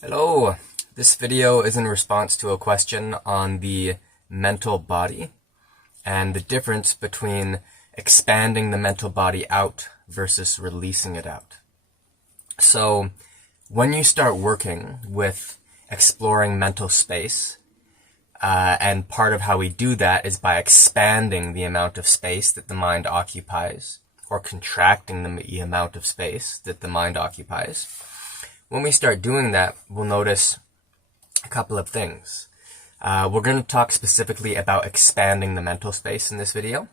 Hello, this video is in response to a question on the mental body and the difference between expanding the mental body out versus releasing it out. So when you start working with exploring mental space, and part of how we do that is by expanding the amount of space that the mind occupies or contracting the amount of space that the mind occupies. When we start doing that, we'll notice a couple of things. We're going to talk specifically about expanding the mental space in this video.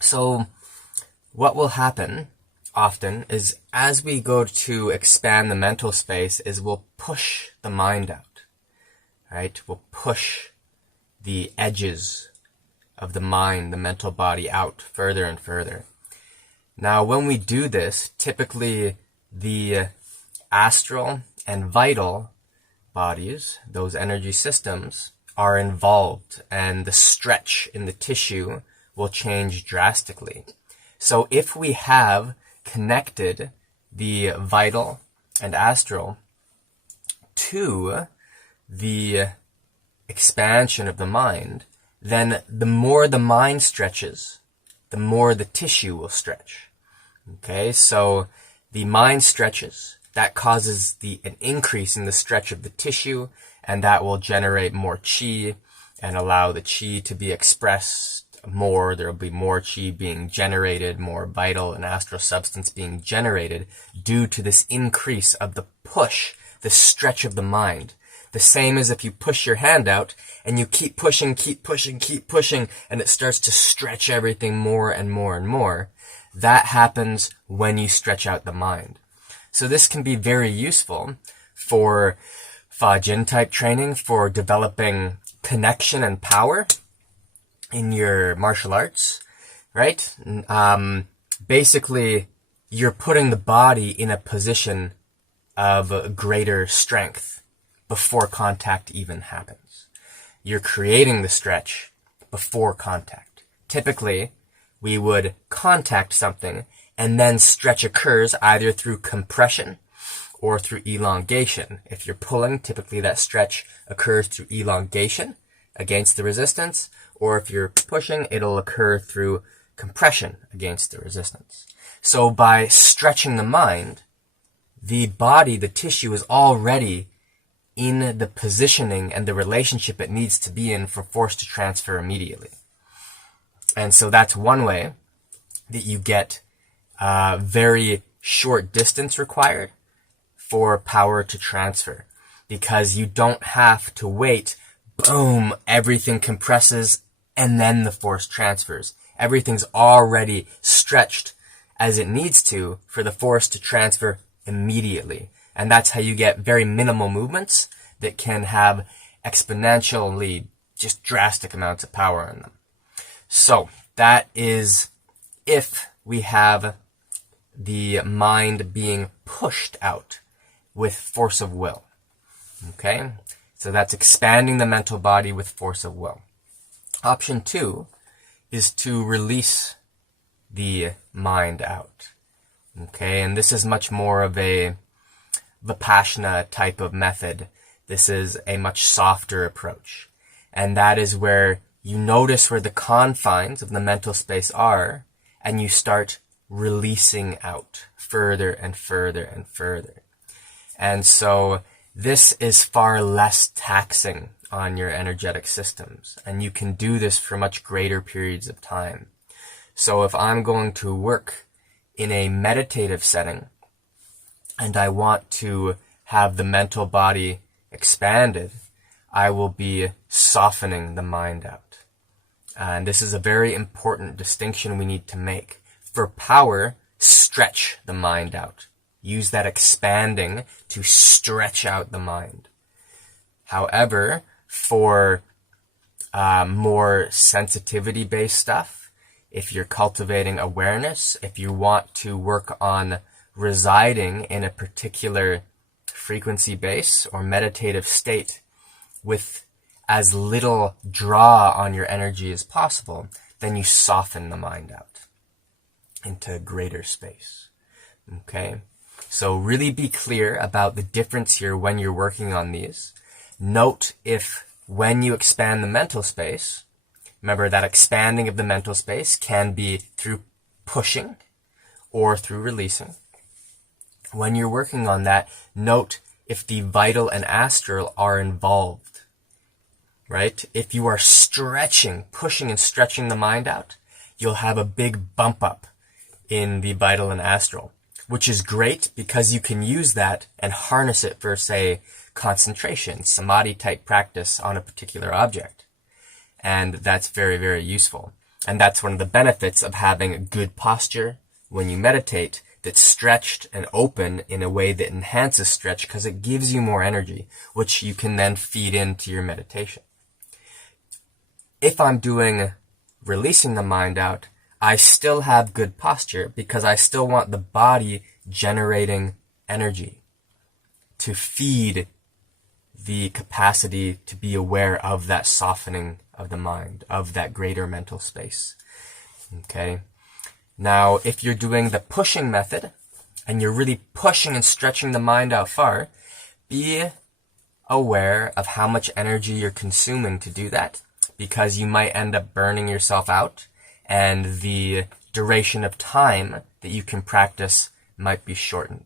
So what will happen often is as we go to expand the mental space is we'll push the mind out, right? We'll push the edges of the mind, the mental body out further and further. Now, when we do this, typically the astral and vital bodies, those energy systems, are involved, and the stretch in the tissue will change drastically. So if we have connected the vital and astral to the expansion of the mind, then the more the mind stretches, the more the tissue will stretch. Okay, so the mind stretches. That causes an increase in the stretch of the tissue, and that will generate more qi and allow the qi to be expressed more. There will be more qi being generated, more vital and astral substance being generated due to this increase of the push, the stretch of the mind. The same as if you push your hand out and you keep pushing, and it starts to stretch everything more and more and more. That happens when you stretch out the mind. So this can be very useful for Fa Jin type training, for developing connection and power in your martial arts, right? Basically, you're putting the body in a position of greater strength before contact even happens. You're creating the stretch before contact. Typically, we would contact something and then stretch occurs either through compression or through elongation. If you're pulling, typically that stretch occurs through elongation against the resistance, or if you're pushing, it'll occur through compression against the resistance. So by stretching the mind, the body, the tissue is already in the positioning and the relationship it needs to be in for force to transfer immediately. And so that's one way that you get very short distance required for power to transfer, because you don't have to wait, boom, everything compresses and then the force transfers. Everything's already stretched as it needs to for the force to transfer immediately. And that's how you get very minimal movements that can have exponentially just drastic amounts of power in them. So that is if we have the mind being pushed out with force of will. Okay? So that's expanding the mental body with force of will. Option 2 is to release the mind out. Okay? And this is much more of a Vipassana type of method. This is a much softer approach. And that is where you notice where the confines of the mental space are, and you start releasing out further and further and further. And so this is far less taxing on your energetic systems, and you can do this for much greater periods of time. So if I'm going to work in a meditative setting and I want to have the mental body expanded, I will be softening the mind out. And this is a very important distinction we need to make. For power, stretch the mind out. Use that expanding to stretch out the mind. However, for more sensitivity-based stuff, if you're cultivating awareness, if you want to work on residing in a particular frequency base or meditative state with as little draw on your energy as possible, then you soften the mind out into greater space. Okay? So really be clear about the difference here when you're working on these. Note if when you expand the mental space, remember that expanding of the mental space can be through pushing or through releasing. When you're working on that, note if the vital and astral are involved, right? If you are stretching, pushing and stretching the mind out, you'll have a big bump up in the vital and astral, which is great because you can use that and harness it for, say, concentration, samadhi type practice on a particular object. And that's very, very useful. And that's one of the benefits of having a good posture when you meditate that's stretched and open in a way that enhances stretch because it gives you more energy, which you can then feed into your meditation. If I'm doing releasing the mind out, I still have good posture because I still want the body generating energy to feed the capacity to be aware of that softening of the mind, of that greater mental space. Okay. Now, if you're doing the pushing method and you're really pushing and stretching the mind out far, be aware of how much energy you're consuming to do that, because you might end up burning yourself out and the duration of time that you can practice might be shortened.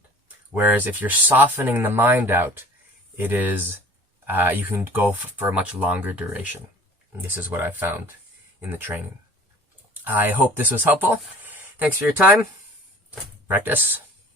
Whereas if you're softening the mind out, it is, you can go for a much longer duration. And this is what I found in the training. I hope this was helpful. Thanks for your time. Practice.